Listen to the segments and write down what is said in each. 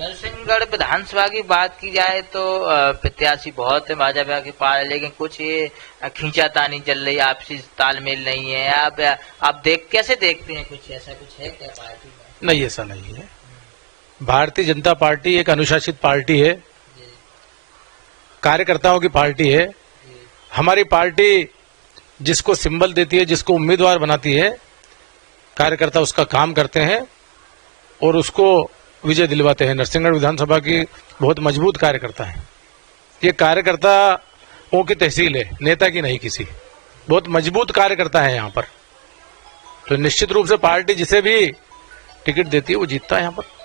नरसिंहगढ़ विधानसभा की बात की जाए तो प्रत्याशी बहुत है भाजपा के पास, लेकिन कुछ ये खींचातानी चल रही है, आपसी तालमेल नहीं है। आप कैसे देखते हैं? कुछ ऐसा कुछ है क्या पार्टी में? नहीं, ऐसा नहीं है। भारतीय जनता पार्टी एक अनुशासित पार्टी है, कार्यकर्ताओं की पार्टी है। हमारी पार्टी जिसको सिंबल देती है, जिसको उम्मीदवार बनाती है, कार्यकर्ता उसका काम करते हैं और उसको विजय दिलवाते हैं। नरसिंहगढ़ विधानसभा की बहुत मजबूत कार्यकर्ता है। ये कार्यकर्ताओं की तहसील है, नेता की नहीं किसी। बहुत मजबूत कार्यकर्ता है यहाँ पर, तो निश्चित रूप से पार्टी जिसे भी टिकट देती है वो जीतता है यहाँ पर।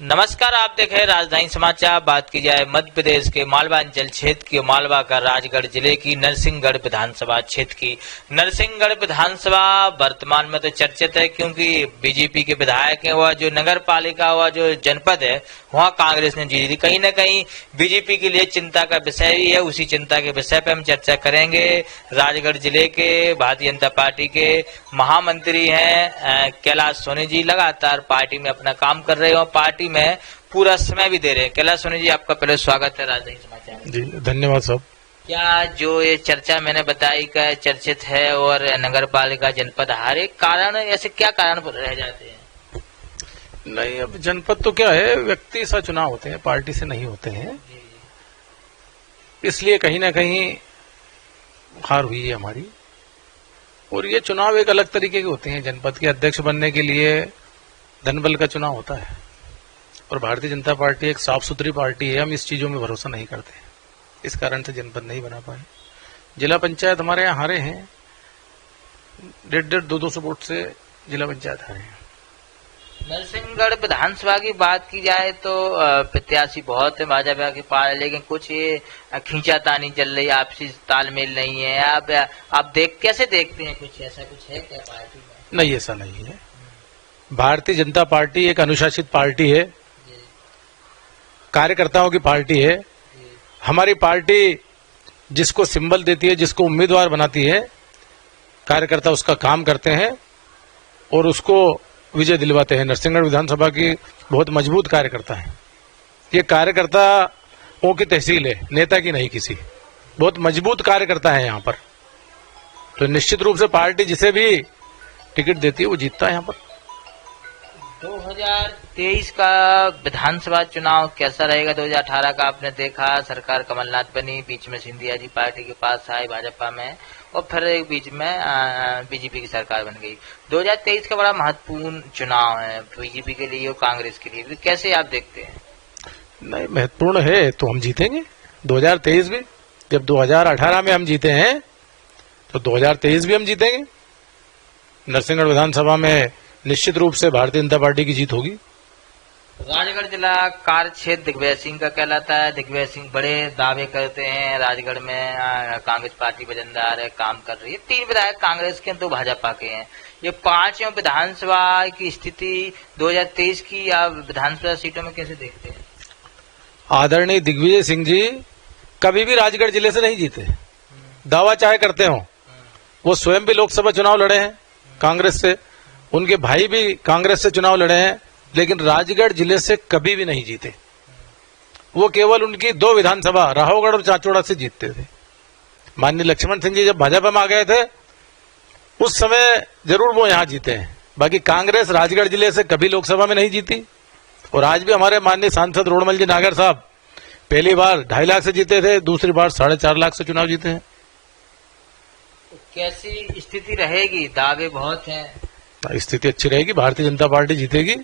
नमस्कार, आप देख रहे हैं राजधानी समाचार। बात की जाए मध्य प्रदेश के मालवा अंचल क्षेत्र के मालवा का राजगढ़ जिले की नरसिंहगढ़ विधानसभा क्षेत्र की नरसिंहगढ़ विधानसभा वर्तमान में तो चर्चित है, क्योंकि बीजेपी के विधायक है, वह जो नगर पालिका हुआ जो जनपद है वहाँ कांग्रेस ने जीती थी। कहीं न कहीं बीजेपी के लिए चिंता का विषय भी है। उसी चिंता के विषय पर हम चर्चा करेंगे। राजगढ़ जिले के भारतीय जनता पार्टी के महामंत्री हैं कैलाश सोनी जी, लगातार पार्टी में अपना काम कर रहे हो, पार्टी में पूरा समय भी दे रहे हैं। कैलाश सोनी जी, आपका पहले स्वागत है राजधानी समाचार में। जी धन्यवाद साहब। क्या जो ये चर्चा मैंने बताई का चर्चित है और नगर पालिका जनपद हर एक कारण, ऐसे क्या कारण रह जाते हैं? नहीं, अब जनपद तो क्या है, व्यक्ति सा चुनाव होते हैं, पार्टी से नहीं होते हैं, इसलिए कहीं ना कहीं हार हुई है हमारी। और ये चुनाव एक अलग तरीके के होते हैं। जनपद के अध्यक्ष बनने के लिए धनबल का चुनाव होता है, और भारतीय जनता पार्टी एक साफ सुथरी पार्टी है, हम इस चीजों में भरोसा नहीं करते, इस कारण से जनपद नहीं बना पाए। जिला पंचायत हमारे यहाँ हारे हैं, 150 200 वोट से जिला पंचायत हारे हैं। नरसिंहगढ़ विधानसभा की बात की जाए तो प्रत्याशी बहुत है भाजपा के पास, लेकिन कुछ ये खींचातानी चल रही है, आपसी तालमेल नहीं है। आप कैसे देखते हैं? कुछ ऐसा कुछ है क्या पार्टी में? नहीं, ऐसा नहीं है। भारतीय जनता पार्टी एक अनुशासित पार्टी है, कार्यकर्ताओं की पार्टी है। हमारी पार्टी जिसको सिंबल देती है, जिसको उम्मीदवार बनाती है, कार्यकर्ता उसका काम करते हैं और उसको विजय दिलवाते हैं। नरसिंहगढ़ विधानसभा की बहुत मजबूत कार्यकर्ता है। ये कार्यकर्ताओं की तहसील है, नेता की नहीं किसी। बहुत मजबूत कार्यकर्ता है यहाँ पर, तो निश्चित रूप से पार्टी जिसे भी टिकट देती है वो जीतता है यहाँ पर। 2023 का विधानसभा चुनाव कैसा रहेगा? 2018 का आपने देखा, सरकार कमलनाथ बनी, बीच में सिंधिया जी पार्टी के पास आए भाजपा में, और फिर एक बीच में बीजेपी की सरकार बन गई। 2023 का बड़ा महत्वपूर्ण चुनाव है बीजेपी के लिए और कांग्रेस के लिए, तो कैसे आप देखते हैं? नहीं, महत्वपूर्ण है तो हम जीतेंगे 2023 भी। जब 2018 में हम जीते हैं तो 2023 भी हम जीतेंगे। नरसिंहगढ़ विधानसभा में निश्चित रूप से भारतीय जनता पार्टी की जीत होगी। राजगढ़ जिला कार्य क्षेत्र दिग्विजय सिंह का कहलाता है। दिग्विजय सिंह बड़े दावे करते हैं, राजगढ़ में कांग्रेस पार्टी वजनदार है, काम कर रही है। 3 विधायक कांग्रेस के, 2 भाजपा के हैं। ये 5 विधानसभा की स्थिति 2023 की या विधानसभा सीटों में कैसे देखते हैं? आदरणीय दिग्विजय सिंह जी कभी भी राजगढ़ जिले से नहीं जीते, दावा चाहे करते हो। वो स्वयं भी लोकसभा चुनाव लड़े हैं कांग्रेस से, उनके भाई भी कांग्रेस से चुनाव लड़े हैं, लेकिन राजगढ़ जिले से कभी भी नहीं जीते। वो केवल उनकी 2 विधानसभा राहोगढ़ और चाचौड़ा से जीतते थे। माननीय लक्ष्मण सिंह जी जब भाजपा में आ गए थे उस समय जरूर वो यहाँ जीते हैं, बाकी कांग्रेस राजगढ़ जिले से कभी लोकसभा में नहीं जीती। और आज भी हमारे माननीय सांसद रोडमल जी नागर साहब पहली बार 2.5 लाख से जीते थे, दूसरी बार 4.5 लाख से चुनाव जीते हैं। कैसी स्थिति रहेगी? दावे बहुत हैं। स्थिति अच्छी रहेगी, भारतीय जनता पार्टी जीतेगी।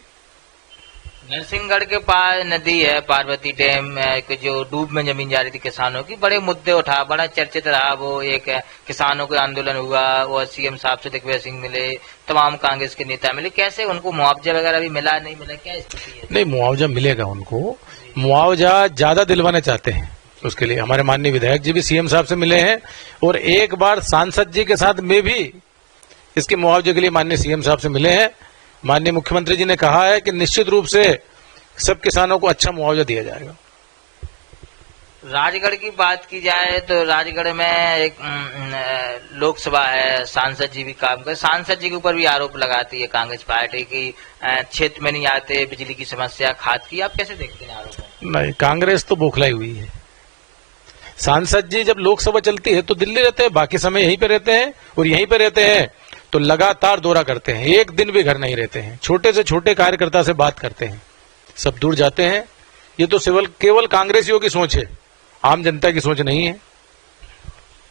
नरसिंहगढ़ के पास नदी है पार्वती डैम, जो डूब में जमीन जा रही थी किसानों की, बड़े मुद्दे उठा, बड़ा चर्चित रहा। वो एक किसानों का आंदोलन हुआ, वो सीएम साहब से दिग्विजय सिंह मिले, तमाम कांग्रेस के नेता मिले। कैसे उनको मुआवजा वगैरह भी मिला, नहीं मिला, क्या स्थिति है? नहीं, मुआवजा मिलेगा उनको। मुआवजा ज्यादा दिलवाना चाहते हैं, उसके लिए हमारे माननीय विधायक जी भी सीएम साहब से मिले हैं, और एक बार सांसद जी के साथ में भी इसके मुआवजे के लिए माननीय सीएम साहब से मिले हैं। माननीय मुख्यमंत्री जी ने कहा है कि निश्चित रूप से सब किसानों को अच्छा मुआवजा दिया जाएगा। राजगढ़ की बात की जाए तो राजगढ़ में एक लोकसभा है, सांसद जी भी काम कर, सांसद जी के ऊपर भी आरोप लगाती है कांग्रेस पार्टी की क्षेत्र में नहीं आते, बिजली की समस्या, खाद की। आप कैसे देखते हैं आरोप? नहीं, कांग्रेस तो बौखलाई हुई है। सांसद जी जब लोकसभा चलती है तो दिल्ली रहते हैं, बाकी समय यहीं पे रहते हैं, और यहीं पे रहते हैं तो लगातार दौरा करते हैं, एक दिन भी घर नहीं रहते हैं, छोटे से छोटे कार्यकर्ता से बात करते हैं, सब दूर जाते हैं। ये तो केवल कांग्रेसियों की सोच है, आम जनता की सोच नहीं है।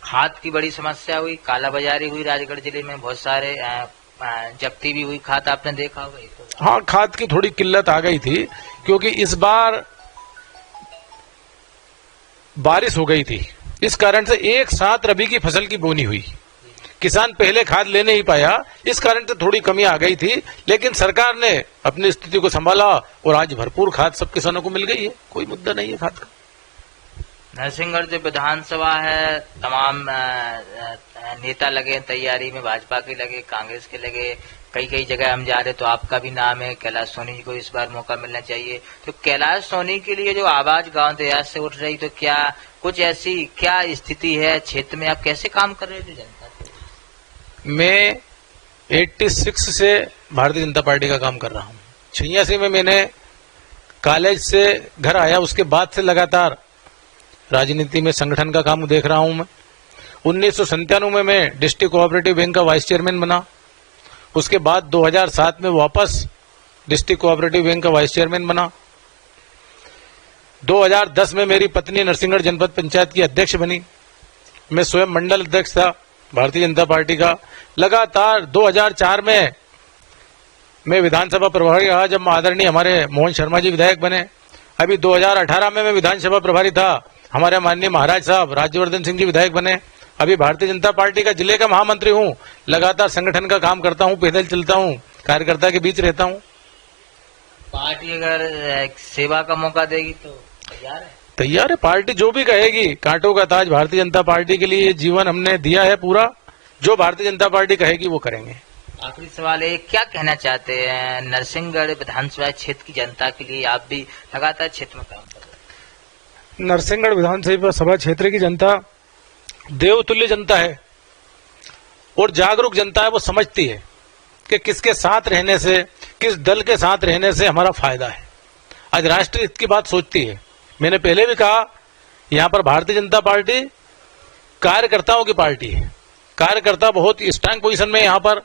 खाद की बड़ी समस्या हुई, कालाबाजारी हुई राजगढ़ जिले में, बहुत सारे जब्ती भी हुई खाद, आपने देखा होगा। तो हाँ, खाद की थोड़ी किल्लत आ गई थी क्योंकि इस बार बारिश हो गई थी, इस कारण से एक साथ रबी की फसल की बोनी हुई, किसान पहले खाद ले नहीं पाया, इस कारण से थोड़ी कमी आ गई थी। लेकिन सरकार ने अपनी स्थिति को संभाला और आज भरपूर खाद सब किसानों को मिल गई है, कोई मुद्दा नहीं है खाद का। नरसिंहगढ़ जो विधानसभा है, तमाम नेता लगे तैयारी में, भाजपा के लगे, कांग्रेस के लगे, कई जगह हम जा रहे तो आपका भी नाम है। कैलाश सोनी जी को इस बार मौका मिलना चाहिए। तो कैलाश सोनी के लिए जो आवाज गांव देहात से उठ रही, तो क्या कुछ ऐसी क्या स्थिति है क्षेत्र में, आप कैसे काम कर रहे थे जनता से? मैं 86 से भारतीय जनता पार्टी का काम कर रहा हूँ। 86 में मैंने कॉलेज से घर आया, उसके बाद से लगातार राजनीति में संगठन का काम देख रहा हूं मैं। 1997 में मैं डिस्ट्रिक्ट कोऑपरेटिव बैंक का वाइस चेयरमैन बना, उसके बाद 2007 में वापस डिस्ट्रिक्ट कोऑपरेटिव बैंक का वाइस चेयरमैन बना। 2010 में मेरी पत्नी नरसिंहगढ़ जनपद पंचायत की अध्यक्ष बनी, मैं स्वयं मंडल अध्यक्ष था भारतीय जनता पार्टी का। लगातार 2004 में मैं विधानसभा प्रभारी रहा, जब आदरणीय हमारे मोहन शर्मा जी विधायक बने। अभी 2018 में मैं विधानसभा प्रभारी था, हमारे माननीय महाराज साहब राज्यवर्धन सिंह जी विधायक बने। अभी भारतीय जनता पार्टी का जिले का महामंत्री हूं, लगातार संगठन का काम करता हूं, पैदल चलता हूं, कार्यकर्ता के बीच रहता हूं। पार्टी अगर सेवा का मौका देगी तो तैयार है? तैयार है, पार्टी जो भी कहेगी। कांटों का ताज भारतीय जनता पार्टी के लिए जीवन हमने दिया है पूरा, जो भारतीय जनता पार्टी कहेगी वो करेंगे। आखिरी सवाल है, क्या कहना चाहते हैं नरसिंहगढ़ विधानसभा क्षेत्र की जनता के लिए? आप भी लगातार क्षेत्र में काम कर रहे हैं। नरसिंहगढ़ विधानसभा क्षेत्र की जनता देवतुल्य जनता है और जागरूक जनता है। वो समझती है कि किसके साथ रहने से, किस दल के साथ रहने से हमारा फायदा है। आज राष्ट्रीय हित की बात सोचती है। मैंने पहले भी कहा, यहाँ पर भारतीय जनता पार्टी कार्यकर्ताओं की पार्टी है, कार्यकर्ता बहुत स्ट्रांग पोजीशन में यहाँ पर,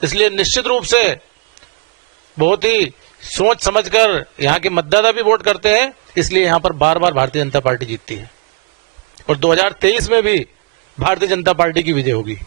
इसलिए निश्चित रूप से बहुत ही सोच समझकर यहाँ के मतदाता भी वोट करते हैं, इसलिए यहाँ पर बार बार भारतीय जनता पार्टी जीतती है और 2023 में भी भारतीय जनता पार्टी की विजय होगी।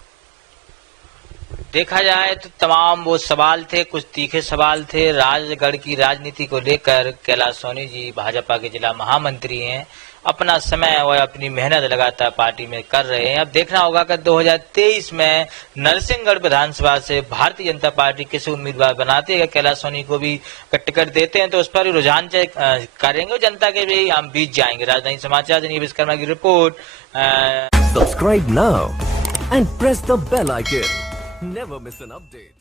देखा जाए तो तमाम वो सवाल थे, कुछ तीखे सवाल थे राजगढ़ की राजनीति को लेकर। कैलाश सोनी जी भाजपा के जिला महामंत्री हैं, अपना समय और अपनी मेहनत लगातार पार्टी में कर रहे हैं। अब देखना होगा कि 2023 में नरसिंहगढ़ विधानसभा से भारतीय जनता पार्टी किसे उम्मीदवार बनाती है। कैलाश सोनी को भी टिकट देते हैं तो उस पर रुझान करेंगे, जनता के भी हम बीच जाएंगे। राजधानी समाचार से विश्वकर्मा की report. Subscribe now and press the bell icon. Never miss an update.